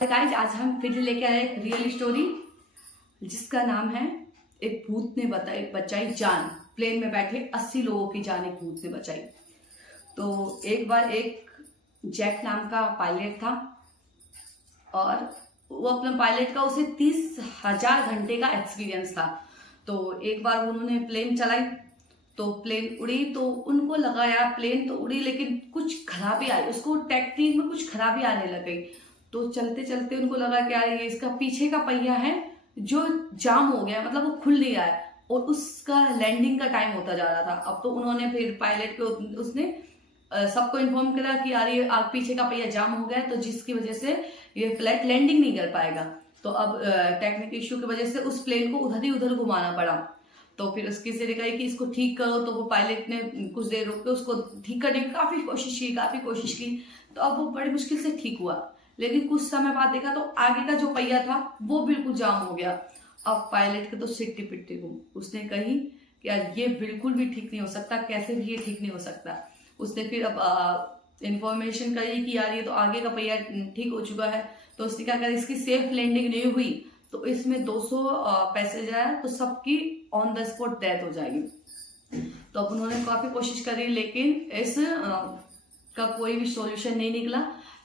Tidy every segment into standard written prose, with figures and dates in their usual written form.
Guys आज हम फिर लेके आए एक रियल स्टोरी जिसका नाम है एक भूत ने बचाई जान। प्लेन में बैठे 80 लोगों की जान एक भूत ने बचाई। तो एक बार एक जैक नाम का पायलट था और वो अपने पायलट का उसे 30,000 घंटे का एक्सपीरियंस था। तो एक बार उन्होंने प्लेन चलाई तो प्लेन उड़ी तो उनको लगा यार प्लेन तो उड़ी लेकिन कुछ खराबी आई, उसको टेक्निक में कुछ खराबी आने लग गई। तो चलते चलते उनको लगा कि यार ये इसका पीछे का पहिया है जो जाम हो गया, मतलब वो खुल नहीं रहा है और उसका लैंडिंग का टाइम होता जा रहा था। अब तो उन्होंने फिर पायलट को उसने सबको इन्फॉर्म करा कि यार ये पीछे का पहिया जाम हो गया है तो जिसकी वजह से ये फ्लाइट लैंडिंग नहीं कर पाएगा। तो अब टेक्निकल इश्यू की वजह से उस प्लेन को उधर ही उधर घुमाना पड़ा। तो फिर उसकी से कही कि इसको ठीक करो, तो वो पायलट ने कुछ देर रुक के उसको ठीक करने की काफी कोशिश की। तो अब वो बड़ी मुश्किल से ठीक हुआ, लेकिन कुछ समय बाद देखा तो आगे का जो पहिया था वो बिल्कुल जाम हो गया। अब पायलट के तो सिट्टी पिट्टी गुम। उसने कही कि यार ये बिल्कुल भी ठीक नहीं हो सकता, कैसे भी ये ठीक नहीं हो सकता। उसने फिर अब इंफॉर्मेशन करी कि यार ये तो आगे का पहिया ठीक हो चुका है। तो उसने क्या कहा, इसकी सेफ लैंडिंग नहीं हुई तो इसमें 200 पैसेंजर है तो सबकी ऑन द स्पॉट डेथ हो जाएगी। तो अब उन्होंने काफी कोशिश करी लेकिन इस का कोई भी सॉल्यूशन नहीं निकला।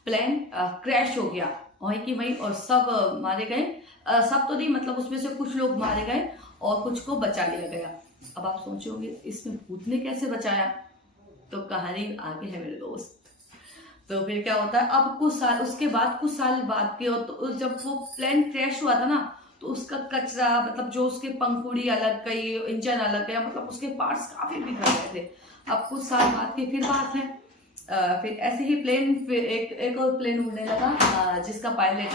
प्लेन क्रैश हो गया वहीं की वहीं और सब मारे गए। सब तो नहीं, मतलब उसमें से कुछ लोग मारे गए और कुछ को बचा लिया गया। अब आप सोचोगे इसमें भूत ने कैसे बचाया, तो कहानी आगे है मेरे दोस्त। तो फिर क्या होता है, अब कुछ साल बाद के तो जब वो प्लेन क्रैश हुआ था ना तो उसका कचरा, मतलब जो उसके पंखुड़ी अलग गई, इंजन अलग गया, मतलब उसके पार्ट्स काफी बिखर गए थे। अब कुछ साल बाद की फिर बात है, फिर ऐसे ही प्लेन एक और प्लेन उड़ने लगा जिसका पायलट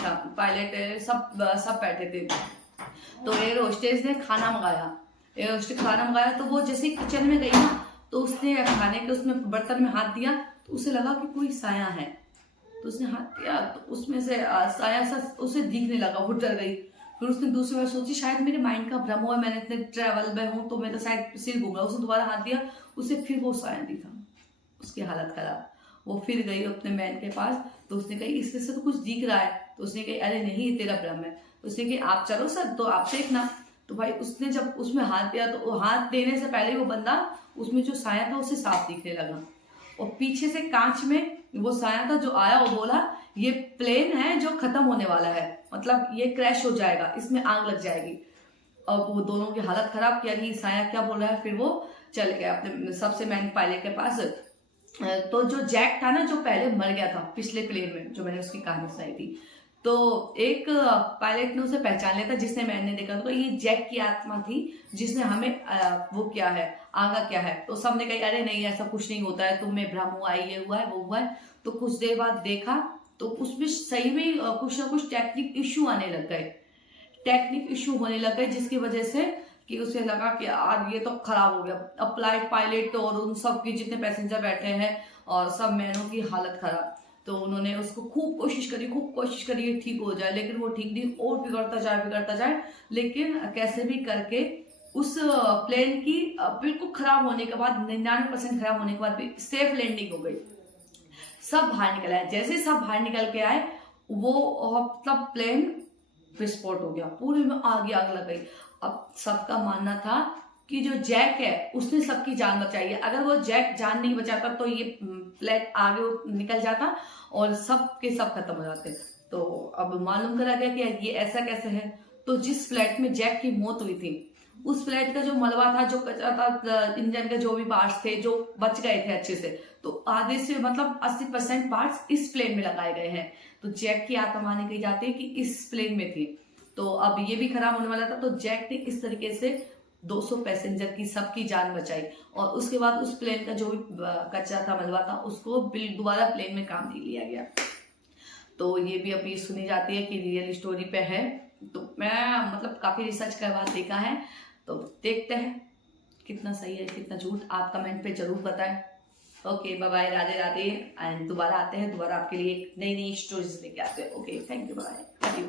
सब बैठे थे। तो एयर होस्टेस ने खाना मंगाया तो वो जैसे किचन में गई ना तो उसने खाने के उसमें बर्तन में हाथ दिया तो उसे लगा कि कोई साया है। तो उसने हाथ दिया तो उसमें से साया सा उसे दिखने लगा, वो डर गई। फिर उसने दूसरी बार सोची शायद मेरे माइंड का भ्रम हुआ, मैंने इतने ट्रेवल में हूँ तो मेरा शायद सिर घूम रहा। उसने दोबारा हाथ दिया, उसे फिर वो साया दिखा। उसकी हालत खराब। वो फिर गई अपने मैन के पास तो उसने कही इसमें से तो कुछ दिख रहा है। तो उसने कही अरे नहीं ये तेरा भ्रम है। तो उसने कही आप चलो सर तो आप देखना। तो भाई उसने जब उसमें हाथ दिया तो हाथ देने से पहले वो बंदा उसमें जो साया था उसे साफ दिखने लगा और पीछे से कांच में वो साया था जो आया। वो बोला ये प्लेन है जो खत्म होने वाला है, मतलब ये क्रैश हो जाएगा, इसमें आग लग जाएगी। अब वो दोनों की हालत खराब, क्या ये साया क्या बोल रहा है। फिर वो चले गए अपने सबसे मैन पायलट के पास। तो जो जैक था ना जो पहले मर गया था पिछले प्लेन में, जो मैंने उसकी कहानी सुनाई थी, तो एक पायलट ने उसे पहचान लिया था जिसने मैंने देखा तो ये जैक की आत्मा थी जिसने हमें वो क्या है आगा क्या है। तो सबने कहा अरे नहीं ऐसा कुछ नहीं होता है, तुम्हें भ्रम हुआ है, ये हुआ है वो हुआ है। तो कुछ देर बाद देखा तो उसमें सही में कुछ ना कुछ टेक्निक इश्यू होने लग गए जिसकी वजह से कि उसे लगा कि यार ये तो खराब हो गया। अब पायलट और उन सब के जितने पैसेंजर बैठे हैं और सब मैनों की हालत खराब। तो उन्होंने उसको खूब कोशिश करी ये ठीक हो जाए, लेकिन वो ठीक नहीं और बिगड़ता जाए। लेकिन कैसे भी करके उस प्लेन की बिल्कुल खराब होने के बाद 99% खराब होने के बाद भी सेफ लैंडिंग हो गई। सब बाहर निकल आए। जैसे सब बाहर निकल के आए वो मतलब प्लेन विस्फोट हो गया, पूरे में आग लग गई। अब सबका मानना था कि जो जैक है उसने सबकी जान बचाई है, अगर वो जैक जान नहीं बचाता तो ये फ्लाइट आगे निकल जाता और सब के सब खत्म हो जाते। तो अब मालूम करा गया कि ये ऐसा कैसे है। तो जिस फ्लाइट में जैक की मौत हुई थी उस फ्लाइट का जो मलबा था, जो कचरा था, इंजन के जो भी पार्ट्स थे जो बच गए थे अच्छे से, तो आधे से मतलब 80% पार्ट्स इस प्लेन में लगाए गए हैं। तो जैक की आत्मा मानी गई जाती है कि इस प्लेन में थी। तो अब ये भी खराब होने वाला था तो जैक ने इस तरीके से 200 पैसेंजर की सबकी जान बचाई और उसके बाद उस प्लेन का जो भी कचरा था, मलबा था, उसको दोबारा प्लेन में काम नहीं लिया गया। तो ये भी अभी सुनी जाती है कि रियल स्टोरी पे है। तो मैं मतलब काफी रिसर्च के बाद देखा है, तो देखते हैं कितना सही है कितना झूठ, आप कमेंट पे जरूर बताएं। Okay bye bye, Radhe Radhe. And दोबारा आते हैं, दोबारा आपके लिए एक नई स्टोरीज लेके आते हैं। Okay thank you, bye, love you.